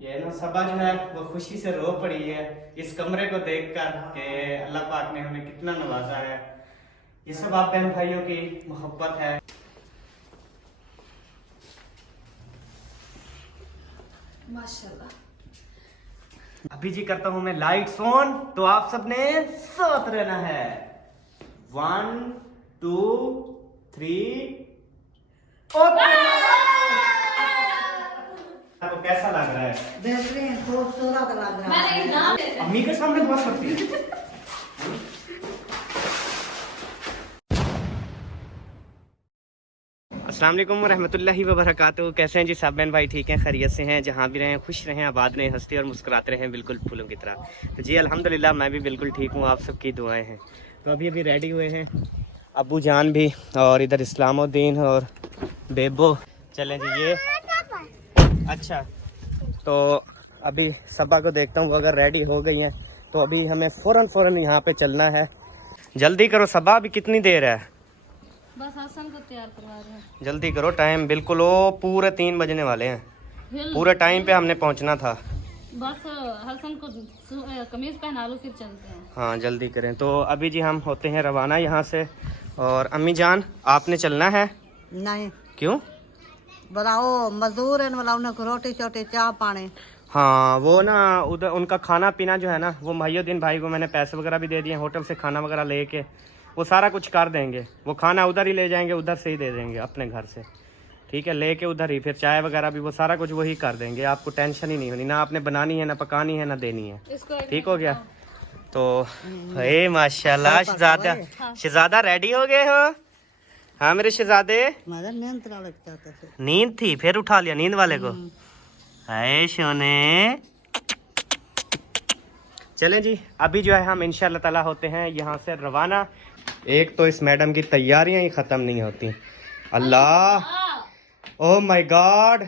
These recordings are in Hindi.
ये ना सबा जो है वो खुशी से रो पड़ी है इस कमरे को देखकर कि अल्लाह पाक ने हमें कितना नवाजा है। ये सब आप बहन भाइयों की मोहब्बत है। माशाल्लाह। अभी जी करता हूं मैं लाइट्स ऑन, तो आप सबने साथ रहना है। 1 2 3 ओके। आपको कैसा लग रहा है? बेहतरीन खूबसूरत लग रहा मैंने है। नाम अम्मी के सामने बहुत करती है। अस्सलाम वालेकुम रहमतुल्लाहि व बरकातुहू। कैसे हैं जी सब बहन भाई? ठीक हैं, खैरियत से हैं, जहाँ भी रहें खुश रहें, आबाद रहें, हंसते और मुस्कुराते रहें, बिल्कुल फूलों की तरह। तो जी अल्हम्दुलिल्लाह मैं भी बिल्कुल ठीक हूँ, आप सबकी दुआएं हैं। तो अभी रेडी हुए हैं अबू जान भी, और इधर इस्लामुद्दीन और बेबो। चलें जी ये अच्छा। तो अभी सबा को देखता हूँ, अगर रेडी हो गई हैं तो अभी हमें फ़ौरन यहाँ पे चलना है। जल्दी करो सबा, अभी कितनी देर है? बस हसन को तैयार करवा रहे हैं। जल्दी करो, टाइम बिल्कुल वो पूरे 3 बजने वाले हैं। पूरे टाइम पे हमने पहुंचना था। बस हसन को कमीज पहना लो फिर चलते हैं। हाँ जल्दी करें। तो अभी जी हम होते हैं रवाना यहाँ से। और अम्मी जान आपने चलना है? नहीं क्यों? बताओ मजदूर है, मतलब उन्हें रोटी शोटी चाह पानी। हाँ वो ना उधर उनका खाना पीना जो है ना, वो महियुद्दीन भाई को मैंने पैसे वगैरह भी दे दिए, होटल से खाना वगैरह लेके वो सारा कुछ कर देंगे। वो खाना उधर ही ले जाएंगे, उधर से ही दे देंगे अपने घर से, ठीक है, लेके उधर ही। फिर चाय वगैरह भी वो सारा कुछ वही कर देंगे, आपको टेंशन ही नहीं होनी, ना आपने बनानी है, ना पकानी है, ना देनी है। ठीक हो गया? तो हे माशाल्लाह शहजादा, शहजादा रेडी हो गए हो? हाँ मेरे शहजादे। मगर नियंत्रण लगता था। नींद थी, फिर उठा लिया नींद वाले को। हाय सोने। चलें जी अभी जो है हम इंशाल्लाह ताला होते हैं यहाँ से रवाना। एक तो इस मैडम की तैयारियां ही खत्म नहीं होती। अल्लाह, ओह माय गॉड,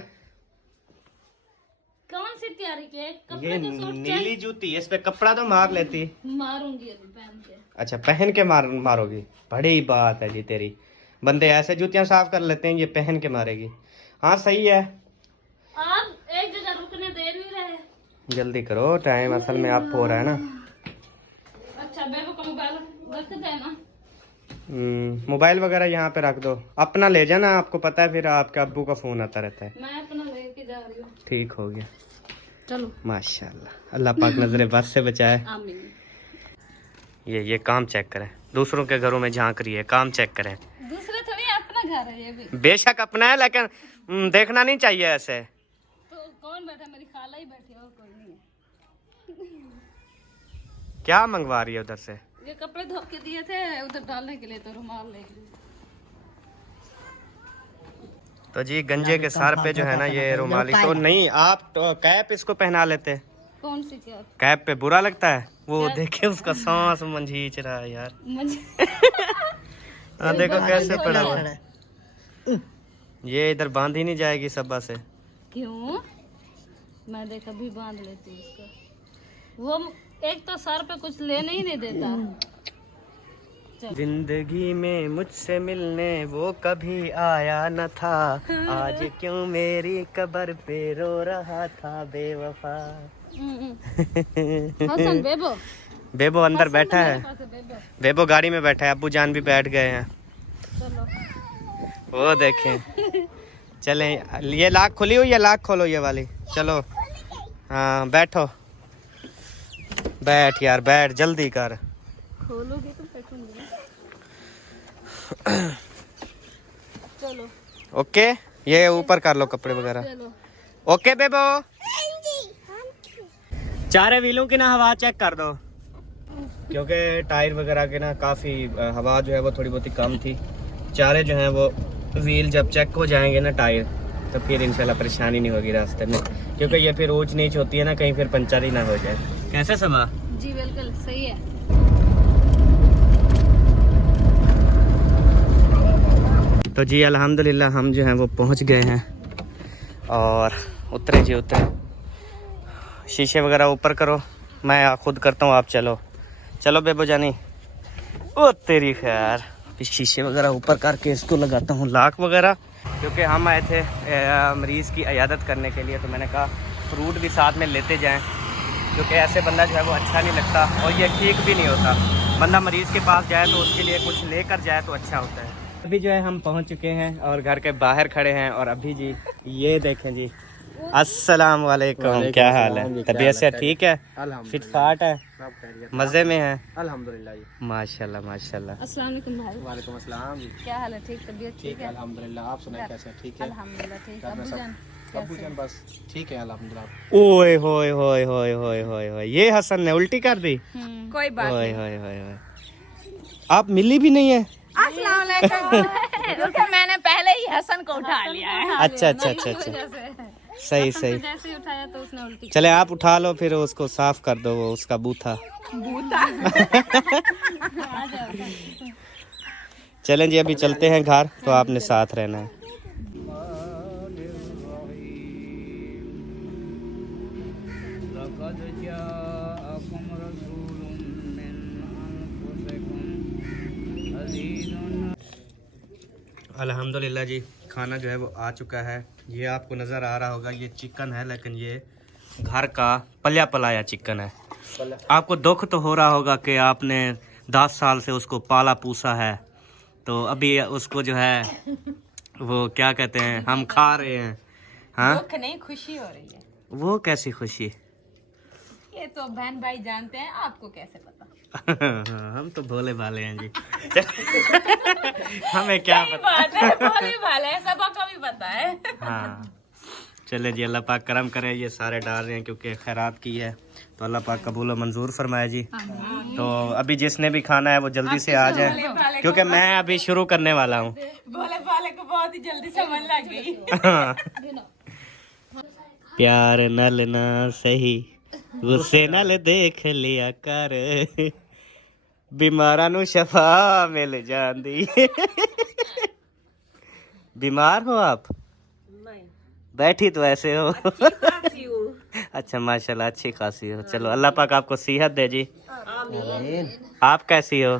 कौन सी तैयारी के? ये कपड़े तो सूट नीली जूती, इस पे कपड़ा तो मार लेती। मारूंगी अभी पहन के। अच्छा पहन के मारोगी? बड़ी बात है जी तेरी। बंदे ऐसे जूतियां साफ कर लेते हैं, ये पहन के मारेगी। हाँ सही है। आप एक जगह रुकने दे नहीं रहे। जल्दी करो, टाइम असल में आप हो रहा है ना। अच्छा बेबो का मोबाइल रख देना। मोबाइल वगैरह यहाँ पे रख दो, अपना ले जाना, आपको पता है फिर आपके अब्बू का फोन आता रहता है। मैं अपना लेके जा रही हूँ। ठीक हो गया, चलो माशाल्लाह, अल्लाह पाक नजरे बस से बचाए। आमीन। ये काम चेक करें, दूसरों के घरों में झांक रही है, काम चेक करें। दूसरे थोड़ी अपना घर है ये भी। बेशक अपना है, लेकिन देखना नहीं चाहिए ऐसे। तो कौन बैठा? मेरी खाला ही बैठी है और कोई नहीं है। क्या मंगवा रही है उधर से? ये कपड़े धो के दिए थे उधर डालने के लिए, तो रुमाल लेके। तो जी गंजे के सर पे जो है ना ये रुमाली तो नहीं, आप तो कैप इसको पहना लेते। कौन सी क्या? कैप पे बुरा लगता है वो, देखे उसका सांस मंझीच रहा है यार। हाँ देखो कैसे पड़ा हुआ है। ये इधर बांध ही नहीं जाएगी सबा से। क्यों? मैं देख अभी बांध लेती हूँ इसको। वो एक तो सर पे कुछ लेने ही नहीं देता। जिंदगी में मुझसे मिलने वो कभी आया न था, आज क्यों मेरी कब्र पे रो रहा था बेवफा। हसन बेबो। बेबो अंदर बैठा है, बेबो बेबो गाड़ी में बैठा है, अब्बू जान भी बैठ गए हैं। चलो वो देखें। चलें, ये लाख खुली हुई है, लाख खोलो ये वाली। चलो हाँ बैठो, बैठ यार बैठ, जल्दी कर। खोलोगे तो बैठूंगी। चलो ओके, ये ऊपर कर लो कपड़े वगैरह। चलो ओके बेबो। चारे व्हीलों की ना हवा चेक कर दो, क्योंकि टायर वगैरह के ना काफ़ी हवा जो है वो थोड़ी बहुत ही कम थी। चारे जो हैं वो व्हील जब चेक हो जाएंगे ना टायर, तो फिर इंशाल्लाह परेशानी नहीं होगी रास्ते में, क्योंकि ये फिर ऊंच नीच होती है ना, कहीं फिर पंचर ही ना हो जाए। कैसे सबा? जी बिल्कुल सही है। तो जी अल्हम्दुलिल्लाह हम जो हैं वो पहुंच गए हैं और उतरे जी उतरे। शीशे वगैरह ऊपर करो, मैं खुद करता हूँ, आप चलो। चलो बेबो जानी। ओ तेरी खैर, शीशे वगैरह ऊपर करके इसको लगाता हूँ लाक वगैरह। क्योंकि हम आए थे मरीज़ की इयादत करने के लिए, तो मैंने कहा फ्रूट भी साथ में लेते जाएं, क्योंकि ऐसे बंदा जो है वो अच्छा नहीं लगता और ये ठीक भी नहीं होता। बंदा मरीज़ के पास जाए तो उसके लिए कुछ लेकर जाए तो अच्छा होता है। अभी जो है हम पहुंच चुके हैं और घर के बाहर खड़े हैं, और अभी जी ये देखें जी, अस्सलाम वालेकुम, क्या हाल है? तबीयत से ठीक है? फिट फाट है? मज़े में है? अल्हम्दुलिल्लाह जी। माशाल्लाह माशाल्लाह। अस्सलाम वालेकुम भाई, वालेकुम अस्सलाम जी। क्या हाल है? ठीक, तबीयत ठीक है? अल्हम्दुलिल्लाह। आप सुनाए कैसे हैं? ठीक है? अल्हम्दुलिल्लाह ठीक। घर में अब्बू सब जान अब्बू जान बस ठीक है अल्हम्दुलिल्लाह। ओए होए होए होए होए होए होए, ये हसन ने उल्टी कर दी। कोई बात होए होए होए होए, आप मिली भी नहीं है? अस्सलाम वालेकुम। क्योंकि मैंने पहले ही हसन को उठा लिया है। अच्छा अच्छा अच्छा अच्छा, सही सही। जैसे ही उठाया तो उसने उल्टी चले आप उठा लो, फिर उसको साफ कर दो, वो उसका बूथा। चलें जी, अभी चलते हैं घर, तो आपने साथ रहना है। अल्हम्दुलिल्लाह जी, खाना जो है वो आ चुका है। ये आपको नज़र आ रहा होगा, ये चिकन है, लेकिन ये घर का पलिया पलाया चिकन है। आपको दुख तो हो रहा होगा कि आपने 10 साल से उसको पाला पूसा है, तो अभी उसको जो है वो क्या कहते हैं, हम खा रहे हैं। हाँ, दुख नहीं, खुशी हो रही है। वो कैसी खुशी? ये तो बहन भाई जानते हैं, आपको कैसे पता? हम तो भोले भाले हैं जी। हमें क्या सही पता। बात है, भोले भाले हैं, सबको भी पता है। हाँ, चले जी, अल्लाह पाक करम करे। ये सारे डाल रहे हैं क्योंकि खैरात की है, तो अल्लाह पाक कबूल और मंजूर फरमाए जी। तो अभी जिसने भी खाना है वो जल्दी से आ जाए, क्योंकि मैं अभी शुरू करने वाला हूँ। भोले भाले को बहुत ही जल्दी समझ लग गई। प्यार नल ना सही, गुस्से नल देख लिया कर, बीमारा नू शफा मिल जांदी। बीमार हो आप? बैठी तो ऐसे हो। अच्छा माशाल्लाह, अच्छी खासी हो। चलो अल्लाह पाक आपको सेहत दे जी। आप कैसी हो?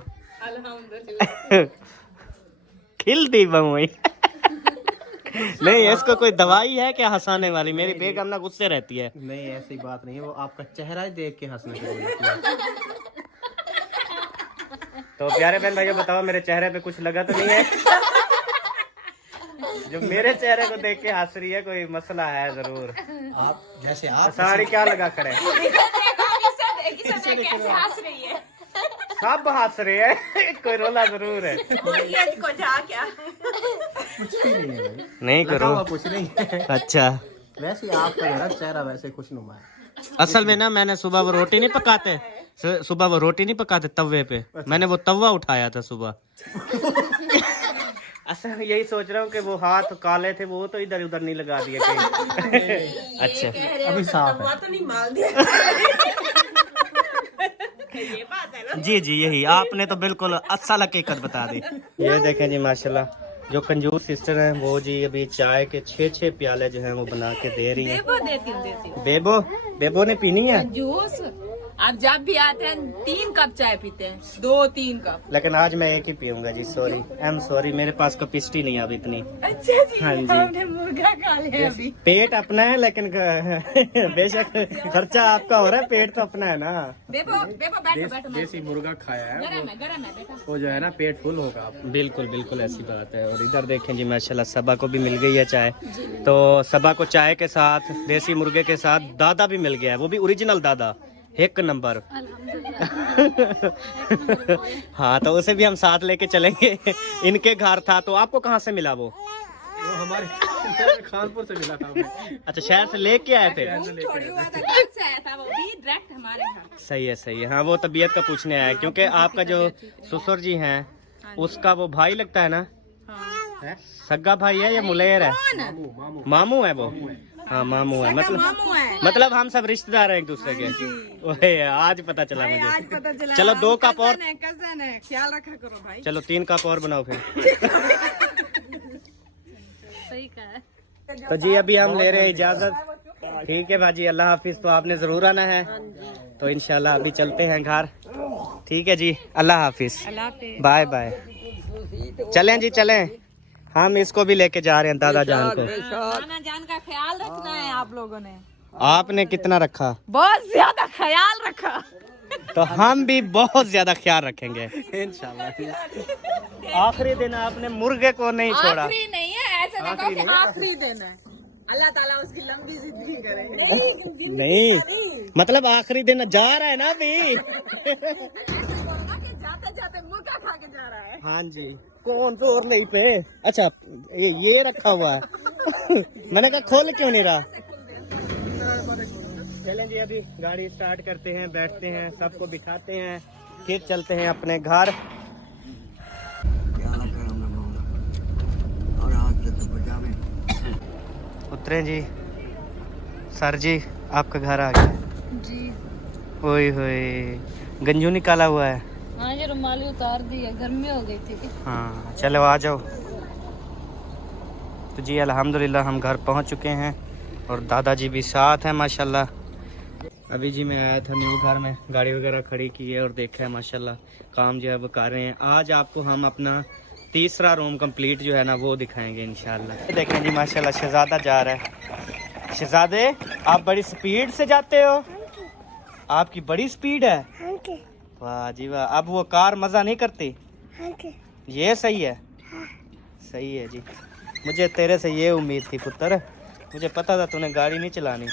खिल दी बमुई। नहीं, इसको कोई दवाई है क्या हंसाने वाली? मेरी बेगम ना गुस्से रहती है। नहीं ऐसी बात नहीं है, वो आपका चेहरा ही देख के हंसने शुरू हो जाती है। तो प्यारे बहन भाइयों, बताओ मेरे चेहरे पे कुछ लगा तो नहीं है? जो मेरे चेहरे को देख के हंस रही है, कोई मसला है जरूर। आप जैसे आप साड़ी क्या लगा खड़े? कैसे हंस रही है? सब हंस रहे हैं, कोई रोला जरूर है। ये को जा क्या? कुछ भी नहीं है भाई, नहीं लगा करो। हुआ कुछ नहीं है। अच्छा, वैसे ही आपका मेरा चेहरा वैसे खुशनुमा है। असल में ना, मैंने सुबह वो रोटी नहीं पकाते, सुबह वो रोटी नहीं पकाते तवे पे, मैंने वो तवा उठाया था सुबह। असल में यही सोच रहा हूँ कि वो हाथ काले थे, वो तो इधर उधर नहीं लगा दिए कहीं। अच्छा, अभी साफ है। तो नहीं मार दिया। ये बात है ना। जी जी, यही आपने तो बिल्कुल असल हकीकत बता दी। ये देखें जी माशाल्लाह, जो कंजूस सिस्टर हैं वो जी अभी चाय के 6 प्याले जो हैं वो बना के दे रही हैं। देती हूँ। बेबो, बेबो ने पीनी है, जूस आप जब भी आते हैं 3 कप चाय पीते हैं, 2-3 कप। लेकिन आज मैं एक ही पीऊंगा जी। सॉरी, आई एम सॉरी, मेरे पास कैपेसिटी नहीं है अब इतनी। अच्छा जी, हाँ जी। हमने मुर्गा खा लिया अभी। पेट अपना है, लेकिन बेशक खर्चा आपका हो रहा है, पेट तो अपना है ना। बेबो बैठो बैठो। देसी मुर्गा खाया है, गरम है बेटा। वो जो है ना पेट फुल होगा आप। बिल्कुल बिल्कुल ऐसी बात है। और इधर देखें जी माशाल्लाह, सबा को भी मिल गई है चाय। तो सबा को चाय के साथ देसी मुर्गे के साथ दादा भी मिल गया है, वो भी ओरिजिनल दादा, 1 नंबर। हाँ, तो उसे भी हम साथ लेके चलेंगे। इनके घर था, तो आपको कहाँ से मिला वो? वो हमारे खानपुर से मिला था हमें। अच्छा, शहर से लेके आए थे। थोड़ी हुआ था, घर से आया था वो भी डायरेक्ट हमारे घर। सही है सही है। हाँ, वो तबीयत का पूछने आया, क्योंकि आपका जो ससुर जी हैं उसका वो भाई लगता है ना? है? सगा भाई है या मुलेर है? मामू है वो। हाँ, मामू है। मतलब हम सब रिश्तेदार हैं एक दूसरे के। ओए, आज पता चला मुझे। चलो 2 कप और, कजन है, ख्याल रखा करो भाई। चलो 3 कप और बनाओ फिर। सही कहा है। तो जी अभी हम ले रहे हैं इजाजत। ठीक है भाजी, अल्लाह हाफिज। तो आपने जरूर आना है, तो इंशाल्लाह अभी चलते हैं घर। ठीक है जी, अल्लाह हाफिज, बाय बाय। चलें जी चलें, हम इसको भी लेके जा रहे हैं दादा जान को। नाना जान का ख्याल रखना है आप लोगों ने। आपने कितना रखा? बहुत ज्यादा ख्याल रखा। तो हम भी बहुत ज्यादा ख्याल रखेंगे इंशाल्लाह। आखिरी दिन आपने मुर्गे को नहीं छोड़ा। आखिरी नहीं है, ऐसे ना कहो कि आखिरी दिन है। अल्लाह ताला उसकी लंबी जिंदगी करे। नहीं मतलब आखिरी दिन जा रहा है ना अभी। जाते जाते मुर्गा खा के जा रहा है। हाँ जी। कौन जोर नहीं पे? अच्छा ये रखा हुआ है। मैंने कहा खोल क्यों नहीं रहा। चलें जी अभी गाड़ी स्टार्ट करते हैं, बैठते हैं, सबको बिठाते हैं, फिर चलते हैं अपने घर। उतरे जी। सर जी आपका घर आ गया जी। ओए होए गंजू निकाला हुआ है। हाँ ये रुमाली उतार दी है, गर्मी हो गई थी। हाँ चलो आ जाओ। तो जी अल्हम्दुलिल्लाह हम घर पहुंच चुके हैं और दादाजी भी साथ हैं माशाल्लाह। अभी जी मैं आया था न्यू घर में, गाड़ी वगैरह खड़ी की है और देखा है माशाल्लाह काम जो है वो कर रहे हैं। आज आपको हम अपना तीसरा रूम कंप्लीट जो है ना वो दिखाएंगे इंशाल्लाह। देखें जी माशाल्लाह शहजादा जा रहा है। शहजादे आप बड़ी स्पीड से जाते हो, आपकी बड़ी स्पीड है। वाह जी वाह। अब वो कार मज़ा नहीं करती? ये सही है। सही है जी। मुझे तेरे से ये उम्मीद थी पुत्र, मुझे पता था तूने गाड़ी नहीं चलानी।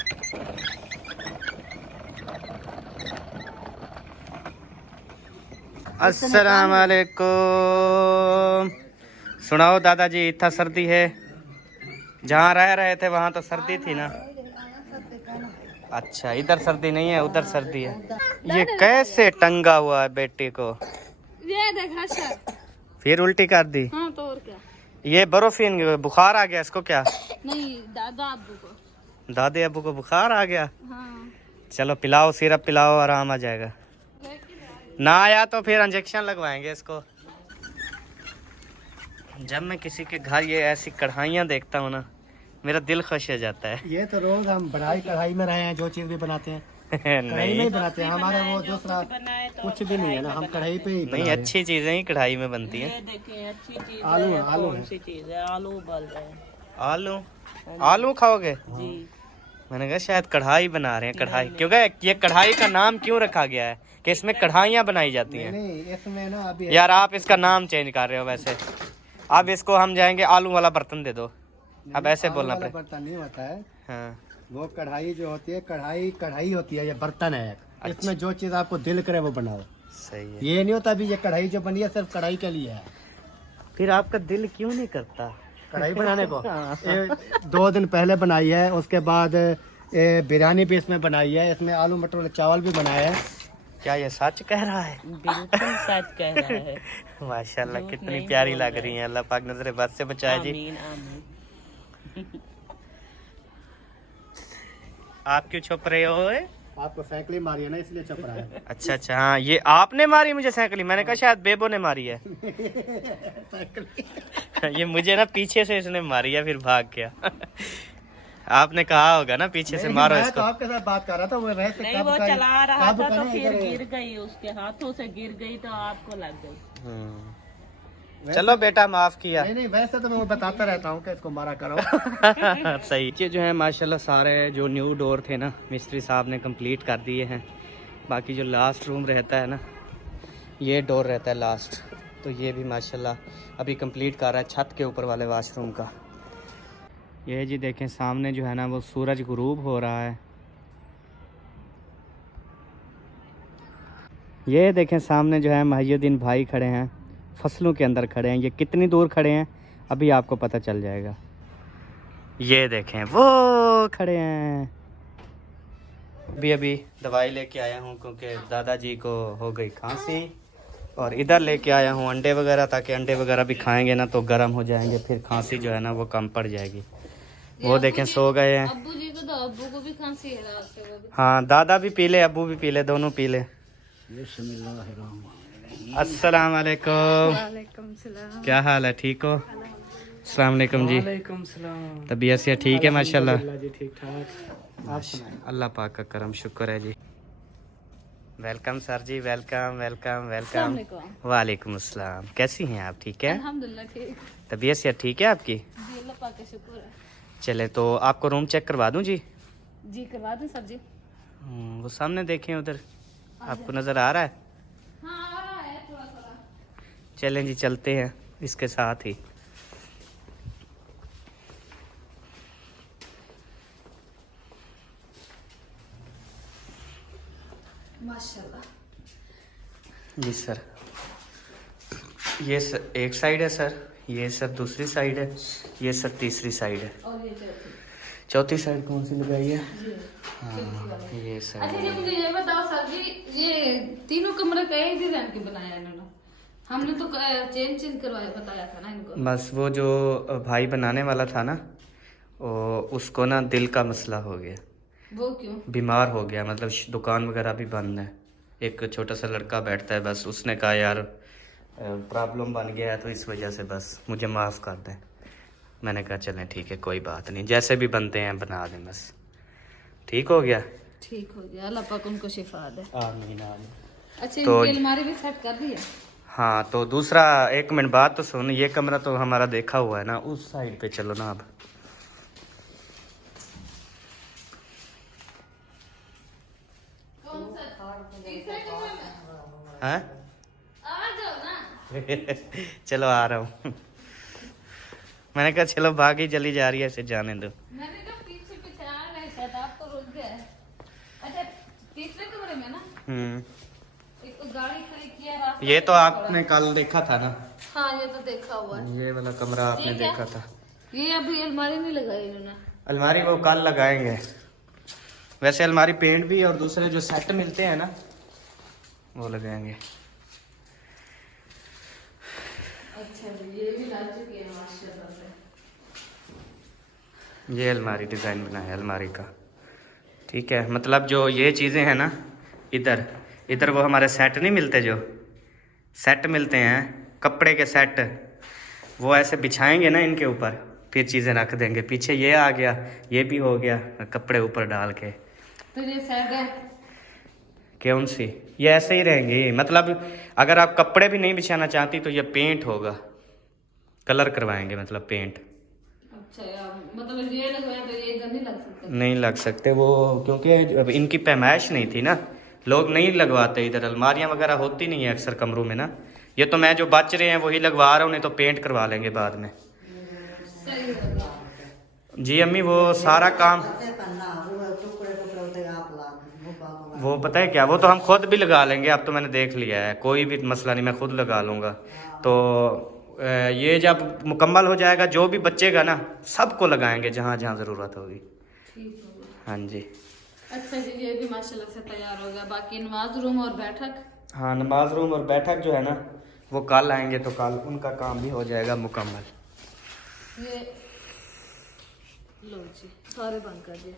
अस्सलाम वालेकुम। सुनाओ दादाजी, इतना सर्दी है? जहाँ रह रहे थे वहाँ तो सर्दी थी ना? अच्छा इधर सर्दी नहीं है, उधर सर्दी है। ये कैसे टंगा हुआ है बेटी को? ये देखा सर। फिर उल्टी कर दी? हाँ तो और क्या। ये बर्फीन बुखार आ गया इसको क्या? नहीं दादा अब्बू को। दादे अब्बू को बुखार आ गया? हाँ। चलो पिलाओ, सिरप पिलाओ, आराम आ जाएगा। ना आया तो फिर इंजेक्शन लगवाएंगे इसको। जब मैं किसी के घर ये ऐसी कढ़ाइयाँ देखता हूँ ना मेरा दिल खुश हो जाता है। ये तो रोज हम कढ़ाई में रहे हैं, जो चीज भी बनाते हैं कढ़ाई में नहीं ही बनाते हैं। हमारे वो दूसरा कुछ भी नहीं है ना, हम कढ़ाई पे ही नहीं, अच्छी चीजें ही कढ़ाई में बनती हैं। देखिए अच्छी चीज आलू आलू कौन सी चीज है? आलू उबाल रहे हैं। आलू आलू खाओगे? जी। मैंने कहा शायद कढ़ाई बना रहे हैं। कढ़ाई क्योंकि ये कढ़ाई का नाम क्यों रखा गया है कि इसमें कढ़ाइयाँ बनाई जाती हैं? नहीं इसमें ना अभी यार आप इसका नाम चेंज कर रहे हो वैसे। अब इसको हम जाएंगे आलू वाला बर्तन दे दो। अब ऐसे बोलना पड़ेगा। बर्तन नहीं होता है हाँ वो कढ़ाई जो होती है, कढ़ाई होती है, ये बर्तन है। इसमें जो चीज आपको दिल करे वो बनाओ। सही है। ये नहीं होता अभी ये कढ़ाई जो बनी है सिर्फ कढ़ाई के लिए है। फिर आपका दिल क्यों नहीं करता कढ़ाई बनाने को? ये 2 दिन पहले बनाई है, उसके बाद बिरयानी भी इसमें बनाई है, इसमें आलू मटर वाले चावल भी बनाए हैं। क्या ये सच कह रहा है? बिल्कुल सच कह रहा है। माशाल्लाह कितनी प्यारी लग रही है। अल्लाह पाक नजरे बद से बचाए जी। आमीन आमीन। आप क्यों छुप रहे हो? आपको सैकड़ी मारी है ना इसलिए चुप रहा है। अच्छा अच्छा हाँ ये आपने मारी मुझे सैकड़ी? मैंने कहा शायद बेबो ने मारी है। ये मुझे ना पीछे से इसने मारी है फिर भाग गया। आपने कहा होगा ना पीछे से मारो मैं इसको। तो आपके साथ बात कर रहा था, वो वैसे नहीं वो चला रहा था तो फिर इधर- गिर गई, उसके हाथों से गिर गई तो आपको लग गई। चलो बेटा माफ किया। नहीं वैसे तो मैं वो बताता रहता हूँ कि इसको मारा करो। सही। ये जो है माशाल्लाह सारे जो न्यू डोर थे ना मिस्त्री साहब ने कंप्लीट कर दिए हैं। बाकी जो लास्ट रूम रहता है ना ये डोर रहता है लास्ट, तो ये भी माशाल्लाह अभी कंप्लीट कर रहा है छत के ऊपर वाले वाशरूम का। ये जी देखें सामने जो है ना वो सूरज गुरूब हो रहा है। ये देखें सामने जो है महियुद्दीन भाई खड़े हैं, फसलों के अंदर खड़े हैं। ये कितनी दूर खड़े हैं अभी आपको पता चल जाएगा। ये देखें वो खड़े हैं। अभी दवाई लेके आया हूँ क्योंकि दादाजी को हो गई खांसी, और इधर लेके आया हूँ अंडे वगैरह ताकि अंडे वगैरह भी खाएंगे ना तो गर्म हो जाएंगे, फिर खांसी जो है ना वो कम पड़ जाएगी। वो देखें सो गए हैं। अब्बू जी को तो अब्बू को भी खांसी है रात से। वो भी हाँ दादा भी पी ले, अब्बू भी पी ले, दोनों पी ले। अस्सलाम वालेकुम। वालेकुम सलाम। क्या हाल है? ठीक हो? अस्सलाम वालेकुम जी। वालेकुम सलाम। तबीयत से ठीक है माशाल्लाह? जी ठीक ठाक। आप सुनाएं। अल्लाह पाक का करम शुक्र है जी। वेलकम सर जी, वेलकम वेलकम वेलकम। अस्सलाम वालेकुम। वालेकुम अस्सलाम। कैसी हैं आप? ठीक है? अल्हम्दुलिल्लाह ठीक। तबीयत से ठीक है आपकी? जी अल्लाह पाक का शुक्र है। चले तो आपको रूम चेक करवा दूं जी? जी करवा दें सर जी। वो सामने देखें उधर, आपको नज़र आ रहा है? हाँ आ रहा है थोड़ा थोड़ा। चलें जी, चलते हैं इसके साथ ही। माशाल्लाह। जी सर, ये सर एक साइड है सर, ये सर दूसरी साइड है, ये सर तीसरी साइड है। और ये चौथी। चौथी साइड कौन सी लगाई है? जी। हाँ, ये साइड अच्छा जी मुझे ये बताओ सर जी, ये तीनों कमरे का एक डिजाइन के बनाया इन्होंने? हमने तो चेंज करवाया बताया था ना इनको। बस वो जो भाई बनाने वाला था ना, उसको ना दिल का मसला हो गया, वो क्यों? बीमार हो गया, मतलब दुकान वगैरह भी बंद है। एक छोटा सा लड़का बैठता है, बस उसने कहा यार प्रॉब्लम बन गया है, तो इस वजह से बस मुझे माफ़ कर दें। मैंने कहा चलें ठीक है, कोई बात नहीं, जैसे भी बनते हैं बना दें, बस ठीक हो गया। ठीक हो गया, अल्लाह पाक उनको शिफा दे। आमीन आमीन। अच्छा तो- इनकी अलमारी भी सेट कर दी है? हाँ, तो दूसरा, एक मिनट बात तो सुन, ये कमरा तो हमारा देखा हुआ है ना, उस साइड पे चलो ना अब। कौन सा? तीसरे कमरे में? हैं? आ जाओ ना। चलो आ रहा हूँ। मैंने कहा चलो भाग ही चली जा रही है, इसे जाने दो। मैंने कहा पीछे पीछे आ रहे शायद, आप तो रुक गए। अच्छा तीसरे कमरे में ना एक तो गाड़ी खड़ी किया रास्ते ये तो में आपने कल देखा था ना, थोड़ा। हाँ ये तो देखा हुआ है। ये वाला कमरा आपने ये क्या? देखा था। ये अभी अलमारी नहीं लगाई इन्होंने। अलमारी वो कल लगाएंगे। वैसे अलमारी पेंट भी और दूसरे जो सेट मिलते हैं ना, वो लगाएंगे। अच्छा ये भी ला चुकी है माशाल्लाह से। ये अलमारी डिज़ाइन बना है अलमारी का, ठीक है। मतलब जो ये चीज़ें हैं ना, इधर इधर वो हमारे सेट नहीं मिलते, जो सेट मिलते हैं कपड़े के सेट, वो ऐसे बिछाएंगे ना इनके ऊपर, फिर चीज़ें रख देंगे। पीछे ये आ गया, ये भी हो गया, कपड़े ऊपर डाल के। तो ये सेट है? कौन सी? ये ऐसे ही रहेंगे। मतलब अगर आप कपड़े भी नहीं बिछाना चाहती तो ये पेंट होगा, कलर करवाएंगे, मतलब पेंट। अच्छा यार, मतलब ये लगवाए तो ये इधर नहीं लग सकता? नहीं लग सकते वो, क्योंकि अब इनकी पैमाइश नहीं थी ना, लोग नहीं लगवाते इधर। अलमारियां वगैरह होती नहीं है अक्सर कमरों में ना। ये तो मैं जो बच रहे हैं वही लगवा रहा हूँ, नहीं तो पेंट करवा लेंगे बाद में। सही है। जी अम्मी, वो सारा काम वो पता है क्या, वो तो हम खुद भी लगा लेंगे, अब तो मैंने देख लिया है, कोई भी मसला नहीं, मैं खुद लगा लूँगा। तो ये जब मुकम्मल हो जाएगा, जो भी बचेगा ना सबको लगाएंगे जहाँ जहाँ ज़रूरत होगी। ठीक हो गया। हाँ जी। अच्छा जी ये भी माशाल्लाह से तैयार हो गया। बाकी नमाज रूम और बैठक? हाँ, नमाज रूम और बैठक जो है ना, वो कल आएंगे तो कल उनका काम भी हो जाएगा मुकम्मल। ये लो जी सारे बंद कर दिए,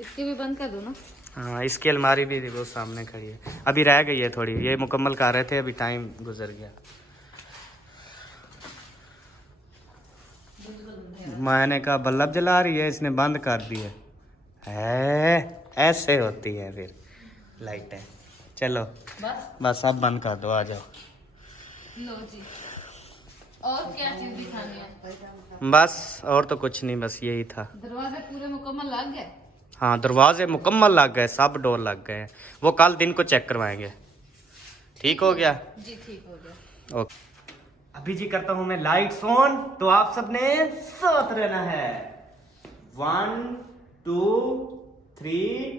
इसके भी बंद कर दो ना। हाँ, इसकी अलमारी भी वो सामने खड़ी है, अभी रह गई है थोड़ी, ये मुकम्मल कर रहे थे, अभी टाइम गुजर गया। मैंने कहा बल्ब जला रही है, इसने बंद कर दी है। ऐसे होती है फिर लाइटें। चलो बस अब बंद कर दो, आ जाओ। लो जी, और क्या चीज दिखानी है? बस और तो कुछ नहीं, बस यही था। दरवाजे पूरे मुकम्मल लग गए? हाँ, दरवाजे मुकम्मल लग गए, सब डोर लग गए हैं। वो कल दिन को चेक करवाएंगे। ठीक हो गया जी, ठीक हो गया। ओके। अभी जी करता हूँ मैं लाइट्स ऑन, तो आप सबने साथ रहना है। 1 2 3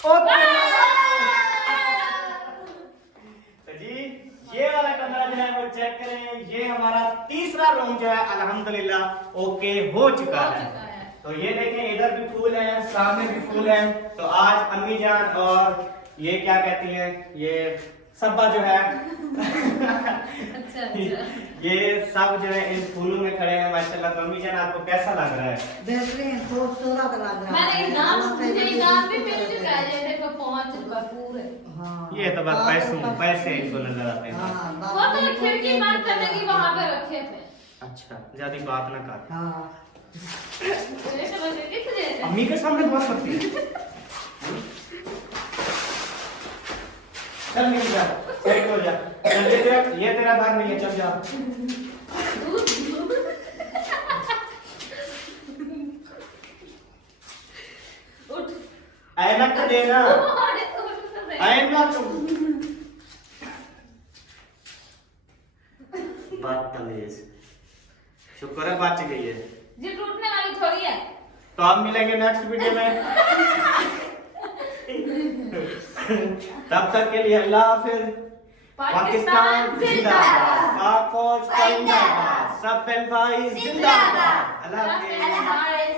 ओके। तो जी ये वाला कमरा जो है वो चेक करें, ये हमारा तीसरा रूम जो है अल्हम्दुलिल्लाह ओके हो चुका है। तो ये देखें, इधर भी फूल है, सामने भी फूल है। तो आज अम्मी जान और ये क्या कहती हैं, ये सब्बा जो है अच्छा अच्छा, ये सब जो है इन फूलों में खड़े हैं माशाल्लाह। तो अम्मी जान आपको कैसा लग रहा है? बेहतरीन खूबसूरत लग रहा मैंने है। मुझे इनाम भी मिल चुका है, जैसे को 5 रुपए पूरे। हाँ, ये तो बस पैसे इनको नजर आते हैं। हाँ, वो तो खिड़की बंद करने की वहां पे रखे थे। अच्छा, ज्यादा बात ना कर। हाँ। वैसे वैसे कितने थे? अम्मी के सामने बात करती है। चल मिल जा, सेट हो जा। जल्दी देख, ये तेरा बार नहीं है, चल जा। उठ। ऐनक तो देना, ऐनक। बदतमीज। शुक्र है बच गई है। ये टूटने वाली थोड़ी है। तो आप मिलेंगे नेक्स्ट वीडियो में। तब तक के लिए अल्लाह हाफिज। पाकिस्तान जिंदाबाद, पाक फौज जिंदाबाद, सब बहन भाई जिंदाबाद। अल्लाह हाफिज।